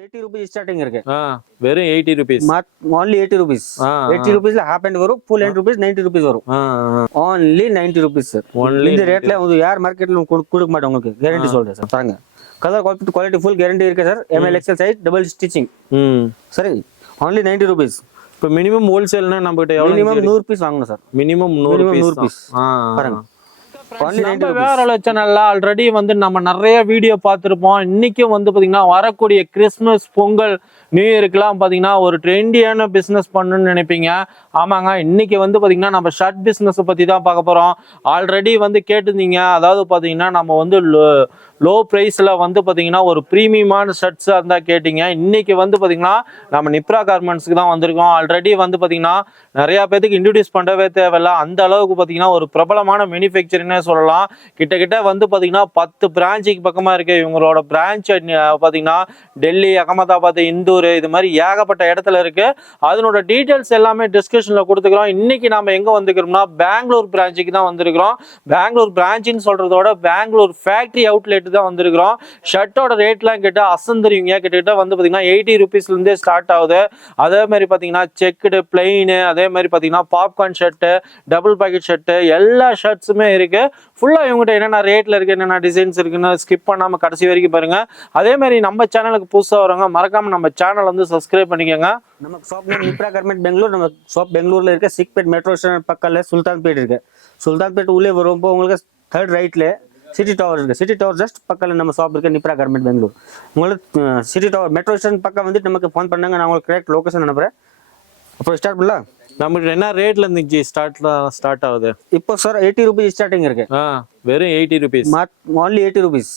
80 rupees starting இருக்கு. வெறும் 80 rupees. Only 80 rupees. 80 rupees ல half and வரும், full end rupees 90 rupees வரும். Only 90 rupees sir. இந்த ரேட்ல யார் மார்க்கெட்ல கொடுக்க மாட்டாங்க உங்களுக்கு, கேரண்டி சொல்றேன் சார். பாருங்க கலர் குவாலிட்டி ஃபுல் கேரண்டி இருக்கு sir. ML XL size double stitching. சரி only 90 rupees. இப்போ மினிமம் ஹோல்சேல்னா நம்ம கிட்ட எவ்வளவு? மினிமம் 100 பீஸ் வாங்கணும் சார். Minimum 100 piece. பாருங்க வேற சேனல்ல ஆல்ரெடி வந்து நம்ம நிறைய வீடியோ பார்த்திருப்போம். இன்னைக்கும் வந்து பாத்தீங்கன்னா வரக்கூடிய கிறிஸ்துமஸ், பொங்கல், நியூ இயர்க்குலாம் பாத்தீங்கன்னா ஒரு ட்ரெண்டியான பிசினஸ் பண்ணணும்னு நினைப்பீங்க. ஆமாங்க, இன்னைக்கு வந்து பாத்தீங்கன்னா நம்ம ஷர்ட் பிசினஸ் பத்தி தான் பார்க்க போறோம். ஆல்ரெடி வந்து கேட்டிருந்தீங்க. அதாவது பாத்தீங்கன்னா நம்ம வந்து லோ பிரைஸ்ல வந்து பாத்தீங்கன்னா ஒரு பிரீமியமான ஷர்ட்ஸ் இருந்தா கேட்டீங்க. இன்னைக்கு வந்து பாத்தீங்கன்னா நம்ம நிப்ரா கார்மெண்ட்ஸ்க்கு தான் வந்திருக்கோம். ஆல்ரெடி வந்து பாத்தீங்கன்னா நிறைய பேருக்கு இன்ட்ரோடியூஸ் பண்ணவே தேவையில்ல. அந்த அளவுக்கு பாத்தீங்கன்னா ஒரு பிரபலமான மேனுஃபேக்சரிங்னே சொல்லலாம். கிட்ட வந்து பாத்தீங்கன்னா 10 பிரான்ச்சுக்கு பக்கமா இருக்கு. இவங்களோட பிரான்ச் பாத்தீங்கன்னா டெல்லி, அகமதாபாத், இந்தூர், இது மாதிரி ஏகப்பட்ட இடத்துல இருக்கு. அதனோட டீடைல்ஸ் எல்லாமே டிஸ்கஷன்ல கொடுத்துக்கிறோம். இன்னைக்கு நாம எங்க வந்துக்கிறோம்னா பெங்களூர் பிரான்ச்சுக்கு தான் வந்திருக்கிறோம். பெங்களூர் பிரான்ச்சுன்னு சொல்றதோட பெங்களூர் ஃபேக்டரி அவுட்லெட் தான் வந்திருக்கிறோம். ஷர்ட்டோட ரேட்லாம் கேட்டா அசந்தருவீங்க. கிட்ட வந்து பாத்தீங்கன்னா 80 rupeesல இருந்தே ஸ்டார்ட் ஆகுது. அதே மாதிரி பாத்தீங்கன்னா செக்குடு, பிளெயின், அதே மாதிரி பாத்தீங்கன்னா popcorn shirt, double pocket shirt, எல்லா ஷர்ட்ஸுமே இருக்கு. ஃபுல்லா இவங்ககிட்ட என்னென்ன ரேட்ல இருக்கு, என்னென்ன டிசைன்ஸ் இருக்குன்னு ஸ்கிப் பண்ணாம கடைசி வரைக்கும் பாருங்க. அதே மாதிரி நம்ம சேனலுக்கு புதுசா வரவங்க மறக்காம நம்ம சேனல் வந்து சப்ஸ்கிரைப் பண்ணிக்கோங்க. நம்ம ஷாப் நேம் நிப்ரா கார்மெண்ட் பெங்களூர். நம்ம ஷாப் பெங்களூர்ல இருக்க சிக்பேட் மெட்ரோ ஸ்டேஷன் பக்கத்துல சுல்தான்பேட் இருக்கு. சுல்தான்பேட் உள்ளே வரும்போது உங்களுக்கு தேர்ட் ரைட்ல சிட்டி டவர் இருக்கு. சிட்டி டவர் ஜஸ்ட் பக்கத்துல நம்ம ஷாப் இருக்கு, நிப்ரா கார்மெண்ட் பெங்களூர். உங்களுக்கு சிட்டி டவர் மெட்ரோ ஸ்டேஷன் பக்கம் வந்து நமக்கு ஃபோன் பண்ணாங்க, நான் உங்களுக்கு கரெக்ட் லொகேஷன் அனுப்புறேன். அப்புறம் ஸ்டார்ட் பண்ணலாம். நமக்கு என்ன ரேட்ல இருந்து ஸ்டார்ட் ஆகுது? இப்போ சார் 80 rupees ஸ்டார்டிங் இருக்கு. வெறும் 80 rupees. only 80 rupees.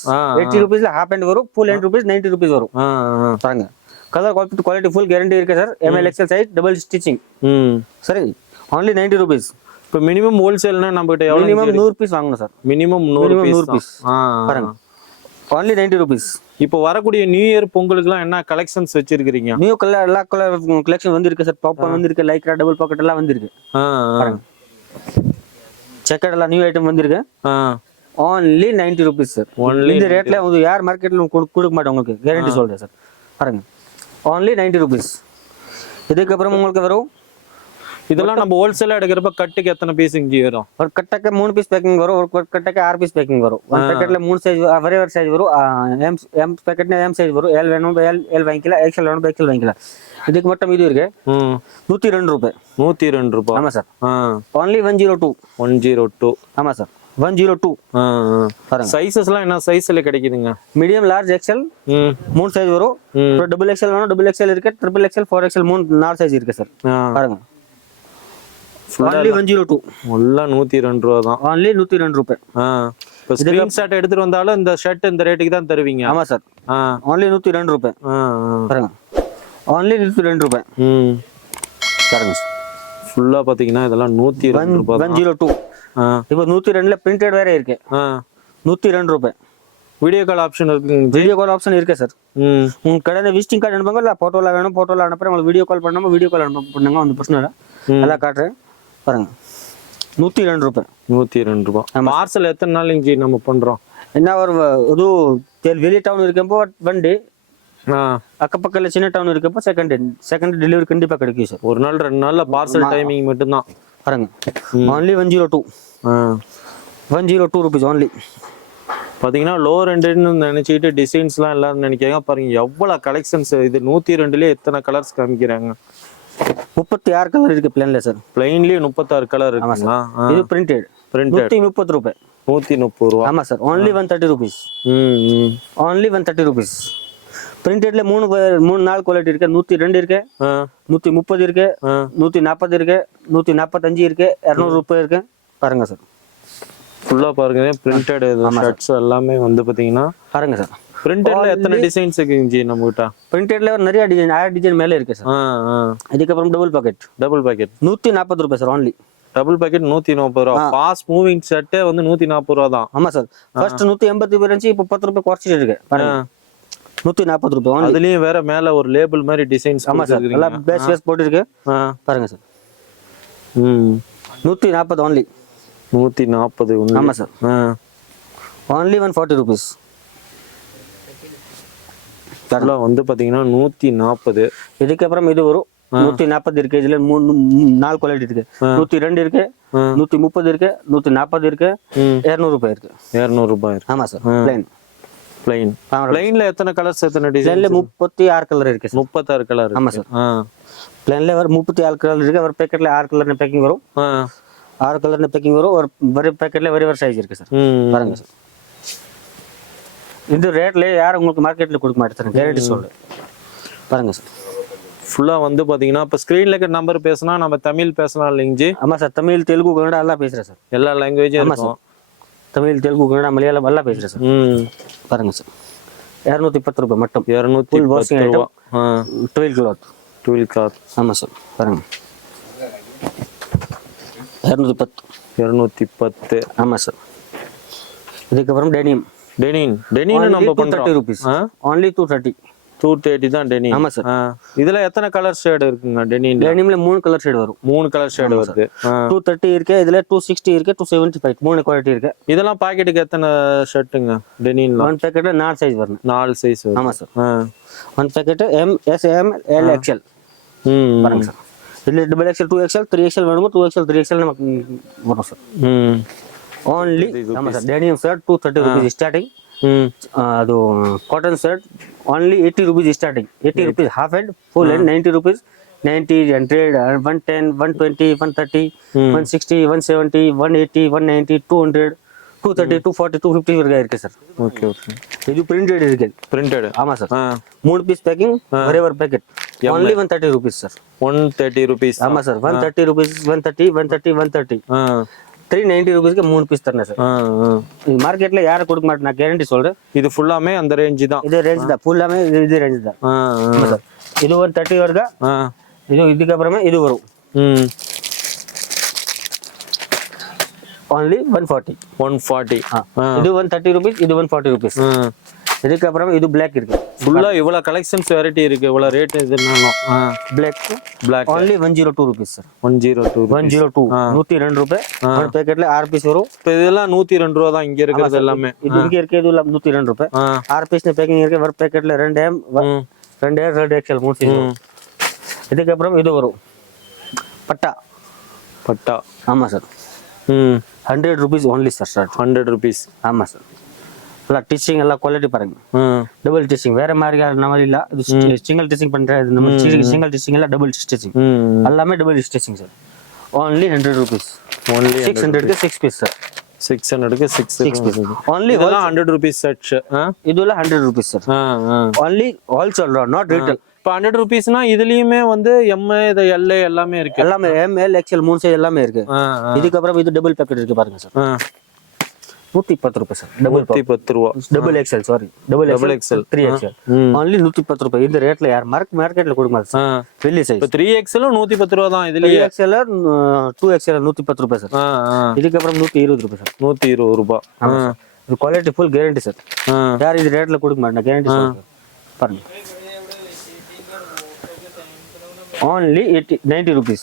80 rupeesல half and வரும், full end rupees 90 rupees வரும். பாருங்க கலர் குவாலிட்டி ஃபுல் கேரண்டி இருக்கு sir. ML XL size double stitching. சரி only 90 rupees. இப்போ மினிமம் ஹோல்சேல்னா நம்ம கிட்ட எவ்வளவு? மினிமம் 100 பீஸ் வாங்கணும் சார். Minimum 100 piece. பாருங்க only 90 rupees. இப்போ வரக்கூடிய நியூ இயர் பொங்கலுக்குலாம் என்ன கலெக்ஷன்ஸ் வச்சிருக்கீங்க? நியூ கலர் எல்லா கலர் கலெக்ஷன் வந்திருக்கு சார். பாப்பா வந்திருக்கு, லைக்ரா, டபுள் பாக்கெட் எல்லாம் வந்திருக்கு. பாருங்க செக்கட் எல்லாம் நியூ ஐட்டம் வந்திருக்கு. only 90 rupees sir. இந்த ரேட்ல யார் மார்க்கெட்ல கொடுக்க மாட்டாங்க உங்களுக்கு, கேரண்டி சொல்றேன் சார். பாருங்க only 90 rupees. இதுக்கு அப்புறம் உங்களுக்கு வரும். இதெல்லாம் நம்ம ஹோல்சேலா எடுக்கிறப்ப கட்டுக்கு எத்தனை பீஸ் இங்க வரும்? ஒரு கட்டக்கு 3 பீஸ் பேக்கிங் வரும், ஒரு கட்டக்கு 6 பீஸ் பேக்கிங் வரும். ஒரு பேக்கெட்ல 3 சைஸ் ஒரே ஒரு சைஸ் வரும். M பேக்கெட்ல M சைஸ் வரும். L வேணும் L வாங்கிக்கலாம், XL வேணும் XL வாங்கிக்கலாம். இதுக்கு மட்டும் இது இருக்கு 102 ரூபாய். 102 ரூபாய். ஆமா சார். only 102. 102. ஆமா சார் 102. பாருங்க சைஸஸ்லாம் என்ன சைஸ்ல கிடைக்குதுங்க? மீடியம், லார்ஜ், XL 3 சைஸ் வரும். டபுள் XL வேணும், டபுள் XL இருக்கு, ட்ரிபிள் XL, 4XL 4 சைஸ் இருக்கு சார். பாருங்க only 102. உள்ள 102 ரூபாய் தான். only 102 ரூபாய். இப்போ ஸ்கிரீன்ஷாட் எடுத்துட்டு வந்தாலும் இந்த ஷர்ட் இந்த ரேட்டுக்கு தான் தருவீங்க? ஆமா சார். only 102 ரூபாய். பாருங்க only 102 ரூபாய். பாருங்க ஃபுல்லா பாத்தீங்கன்னா இதெல்லாம் 102 ரூபாய். 102. இப்போ 102ல பிரிண்டட் வேற இருக்கு. 102 ரூபாய். வீடியோ கால் ஆப்ஷன் இருக்கு. வீடியோ கால் ஆப்ஷன் இருக்கு சார். உங்க கடையில விசிட்டிங் கார்டு அனுப்புங்க, இல்ல போட்டோல வேணும் போட்டோல அனுப்புறேன். உங்களுக்கு வீடியோ கால் பண்ணாம வீடியோ கால் பண்ணுங்க, அந்த பிரச்சனை இல்லை. எல்லாம் காட்டுறேன் பாருங்க 102 ரூபாய். 102 ரூபாய். பார்சல் எத்தனை நாள் இங்க நம்ம பண்றோம்? என்ன ஒரு இது வெளிய டவுன் இருக்கப்போ வண்டி, அக்கப்பக்கத்துல சின்ன டவுன் இருக்கப்போ செகண்ட் டெலிவரி கண்டிப்பா கிடைக்கும் சார். ஒரு நாள் 2 நாள்ல பார்சல் டைமிங் மட்டும் தான். பாருங்க only 102. 102 rupees only. பாத்தீங்கன்னா லோ ரெண்டுன்னு நினைச்சிட்டு டிசைன்ஸ்லாம் எல்லாரும் நினைக்கிறாங்க. பாருங்க எவ்வளவு கலெக்ஷன்ஸ். இது 102லயே எத்தனை கலர்ஸ் காமிக்கிறாங்க. 36 கலர் இருக்கு பிளைன்ல சார். பிளைன்லயே 36 கலர் இருக்குங்களா? இது பிரிண்டட் 130 ரூபாய். 130 ரூபாய். ஆமா sir. only 130 rupees. only 130 rupees. பிரிண்டட்ல 4 quality இருக்கு. 102 இருக்கு, 130 இருக்கு, 140 இருக்கு, 145 இருக்கு, 200 ரூபாய் இருக்கு. பாருங்க சார் ஃபுல்லா பாருங்க பிரிண்டட் ஷர்ட்ஸ் எல்லாமே வந்து பாத்தீங்கன்னா. பாருங்க சார் பிரிண்டட்ல எத்தனை டிசைன்ஸ் இருக்குங்க நம்ம கிட்ட? பிரிண்டட்ல நிறைய டிசைன் 6 டிசைன் மேல இருக்கு சார். இதுக்கு அப்புறம் டபுள் பாக்கெட் 140 ரூபாய் சார். only டபுள் பாக்கெட் 140 ரூபாய். ஃபாஸ்ட் மூவிங் ஷர்ட் வந்து 140 ரூபாய் தான். ஆமா சார். ஃபர்ஸ்ட் 180 ரூபாய் இருந்துச்சு, இப்போ 10 ரூபாய் குறைச்சிட்டு இருக்கு. பாருங்க 140 ரூபாய். அதுலயும் வேற மேல ஒரு லேபிள் மாதிரி டிசைன்ஸ். ஆமா சார். எல்லாம் பேஸ் போட்டு இருக்கு. பாருங்க சார் 140 only. 140. ஆமா சார். only 140 rupees. இதெல்லாம் வந்து பாத்தீங்கன்னா 140. இதுக்கப்புறம் இது வரும் 140 இருக்கு. இதுல 4 குவாலிட்டி இருக்கு. 102 இருக்கு, 130 இருக்கு, 140 இருக்கு, 200 ரூபாய் இருக்கு. 200 ரூபாய். ஆமா சார். பிளைன்ல எத்தனை கலர்ஸ், எத்தனை டிசைன்ல? 36 கலர் இருக்கு. 36 கலர். ஆமா சார். பிளைன்ல வர 36 கலர் இருக்கு. ஒரு பேக்கெட்ல 6 கலர்ல பேக்கிங் வரும். 6 கலர்ல பேக்கிங் வரும். ஒரு பேக்கெட்ல வேற சைஸ் இருக்கு சார். பாருங்க சார். இந்த ரேட்ல யாரும் உங்களுக்கு மார்க்கெட்ல கொடுக்க மாட்டேன், கேரண்டி சொல்றேன். பாருங்க சார். ஃபுல்லா வந்து பாத்தீங்கன்னா இப்ப ஸ்கிரீன்ல இருக்க நம்பர் பேசினா நம்ம தமிழ் பேசலாம் இல்லைங்க ஜி? ஆமா சார். தமிழ், தெலுங்கு, கன்னடா எல்லாம் பேசுறேன் சார். எல்லா லாங்குவேஜும் இருக்கும். தமிழ், தெலுங்கு, கன்னடா, மலையாளம் எல்லாம் பேசுறேன் சார். பாருங்க சார். 210 ரூபாய் மட்டும். 210 ரூபாய். 12 கிளாத். ஆமா சார். பாருங்க 210. ஆமா சார். இதுக்கப்புறம் டெனிம் நம்ம பண்றோம். 230 rupees. only 230 தான் டெனிம். ஆமா சார். இதுல எத்தனை கலர் ஷேட் இருக்குங்க டெனிம்ல 3 கலர் ஷேட் வரும். 3 கலர் ஷேட் வருது. 230 இருக்கு, இதுல 260 இருக்கு, 275, 3 குவாலிட்டி இருக்கு. இதெல்லாம் பாக்கெட்டுக்கு எத்தனை ஷர்ட்டுங்க டெனிம்ல? 1 பாக்கெட்ல 4 சைஸ் வரும். 4 சைஸ் வரும். ஆமா sir. 1 packet M, S, M, L, XL. பாருங்க சார். இதுல டபுள் XL, 2XL, 3XL வேணுமோ 2XL, 3XL நமக்கு வரும் சார். only. ஆமா sir. Denim shirt 230 rupees starting. ಅದು cotton shirt only 80 rupees starting. 80 rupees half hand, full hand 90 rupees, 90, 100, 110, 120, 130, 160, 170, 180, 190, 200, 230, 240, 250 வரைக்கும் இருக்கு sir. Okay okay. இது பிரிண்டட் இருக்கு. பிரிண்டட். ஆமா சார். 3 பீஸ் பேக்கிங், ஒரே ஒரு packet. only 130 rupees sir. 130 rupees. ஆமா சார். 130 rupees, 130, 130, 130. 390 rupees 3 பீஸ் தரேன் சார். இது மார்க்கெட்ல யாரும் கொடுக்க மாட்டேன், நான் கேரண்டி சொல்றேன். இது ஃபுல்லாமே அந்த ரேஞ்ச் தான். இது ரேஞ்ச் தான். ஃபுல்லாமே இது ரேஞ்ச் தான். ஆமா சார். இது ஒரு 30 வருதா? இதுக்கு அப்புறமா இது வரும். only 140. இது 130 rupees, இது 140 rupees. இதுக்கு அப்புறம் இது பிளாக் இருக்கு. ஃபுல்லா இவ்வளவு கலெக்ஷன்ஸ் வெரைட்டி இருக்கு. இவ்வளவு ரேட் இதுனாலும் பிளாக் only 102 rupees சார். 102. 102 ரூபாய். ஒரு பாக்கெட்ல 6 பீஸ் வரும். இப்போ இதெல்லாம் 102 ரூபாய் தான் இங்க இருக்குது எல்லாமே. இது இங்க இருக்கு. இது 102 ரூபாய். 6 பீஸ் பேக்கிங் இருக்கு. ஒரு பாக்கெட்ல 2M, 2 XL 3 பீஸ் வரும். இதுக்கு அப்புறம் இது வரும் பட்டா. ஆமா sir. 100 rupees only sir. 100 rupees. ஆமா சார். டீச்சிங் எல்லாம் குவாலிட்டி பாருங்க. டபுள் டீச்சிங் வேற மாதிரி அந்த மாதிரி இல்ல. இது சிங்கிள் டீச்சிங் பண்றது. நம்ம சிங்கிள் டீச்சிங் இல்ல, டபுள் ஸ்டிச்சிங் எல்லாமே double stitching sir. only 100 rupees. only 600 க்கு 6 பீஸ் சார். 600 க்கு 6 பீஸ். only இதெல்லாம் 100 rupees செட். இதுல 100 rupees sir. only wholesale, not retail. இப்போ 100 rupeesனா இதுலயுமே வந்து M, இது L எல்லாமே இருக்கு. எல்லாமே M, L, XL 3 சைஸ் எல்லாமே இருக்கு. இதுக்கு அப்புறம் இது டபுள் பேக்கெட் இருக்கு பாருங்க சார். 110 ரூபாய் சார். 110 ரூபாய். Double XL sorry. Double XL 3XL only 110 ரூபாய். இந்த ரேட்ல யார் மார்க்கெட்ல கொடுக்க மாட்டாங்க சார். பெரிய சைஸ். இப்போ 3XL 110 ரூபாய் தான். இதுல 3XL 2XL 110 ரூபாய் சார். இதுக்கு அப்புறம் 120 ரூபாய் சார். 120 ரூபாய். இது குவாலிட்டி ஃபுல் கேரண்டி சார். யார் இந்த ரேட்ல கொடுக்க மாட்டாங்க, கேரண்டி சொல்றேன். பாருங்க only 90 rupees.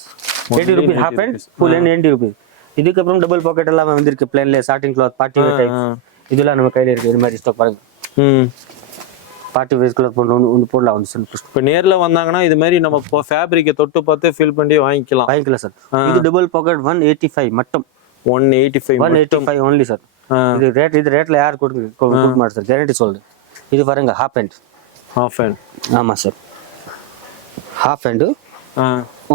80 rupees half and, full and 90 rupees. இதுக்கு அப்புறம் டபுள் பாக்கெட் எல்லாம் வந்திருக்கு. பிளைன்ல சாட்டின் கிளாத், பார்ட்டி வேர் டைப். இதெல்லாம் நம்ம கையில இருக்கு. இந்த மாதிரி ஸ்டாக் பாருங்க. பார்ட்டி வேர் கிளாத் ஒன்று போடலாம். இப்போ நேர்ல வந்தாங்கன்னா இது மாதிரி நம்ம ஃபேப்ரிக்கை தொட்டு பார்த்து ஃபில் பண்ணி வாங்கிக்கலாம் சார். இது டபுள் பாக்கெட் 185 மட்டும். 185 only சார். இது ரேட்ல யார் கொடுக்க மாட்டாங்க சார், கேரண்டி சொல்றேன். இது பாருங்க ஹாஃப் ஹேண்ட். ஆமா sir. Half hand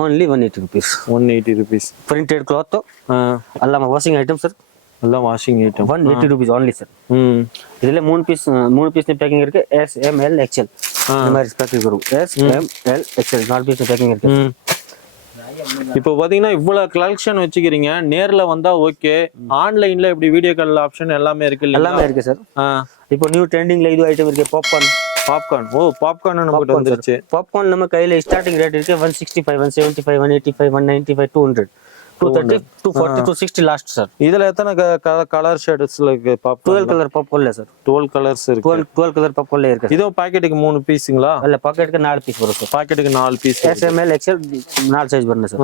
only 180 rupees. 180 rupees. Printed cloth. எல்லாம் வாஷிங் ஐட்டம் சார். எல்லாம் washing item. 180 rupees only sir. இதுல 3 பீஸ் பேக்கிங் இருக்கு. S, M, L, XL இந்த மாதிரி பேக்கிங் வரும். S, M, L, XL 4 piece packing இருக்கு. இப்போ பாத்தீங்கன்னா இவ்வளவு கலெக்ஷன் வச்சுக்கிறீங்க. நேர்ல வந்தா ஓகே. ஆன்லைன்ல இப்படி வீடியோ கால் ஆப்ஷன் எல்லாமே இருக்கு. எல்லாமே இருக்கு சார். இப்போ நியூ ட்ரெண்டிங்ல இது ஐட்டம் இருக்கு. பாப்கார்ன். பாப்கார்ன் நமக்கு வந்துருச்சு. பாப்கார்ன் நம்ம கையில ஸ்டார்டிங் ரேட் இருக்கு 165, 175, 185, 195, 200, 230, 240, 260 லாஸ்ட் சார். இதுல எத்தனை கலர் ஷேட்ஸ்ல இருக்கு? 12 கலர் பாப்கார்ன்ல சார். 12 கலர்ஸ் இருக்கு. 12 கலர் பாப்கார்ன்ல இருக்கு. இதோ பாக்கெட்டுக்கு 3 பீஸ்ங்களா? இல்ல பாக்கெட்டுக்கு 4 பீஸ் வரும் சார். பாக்கெட்டுக்கு 4 piece. S, M, L, XL 4 size வரும் சார்.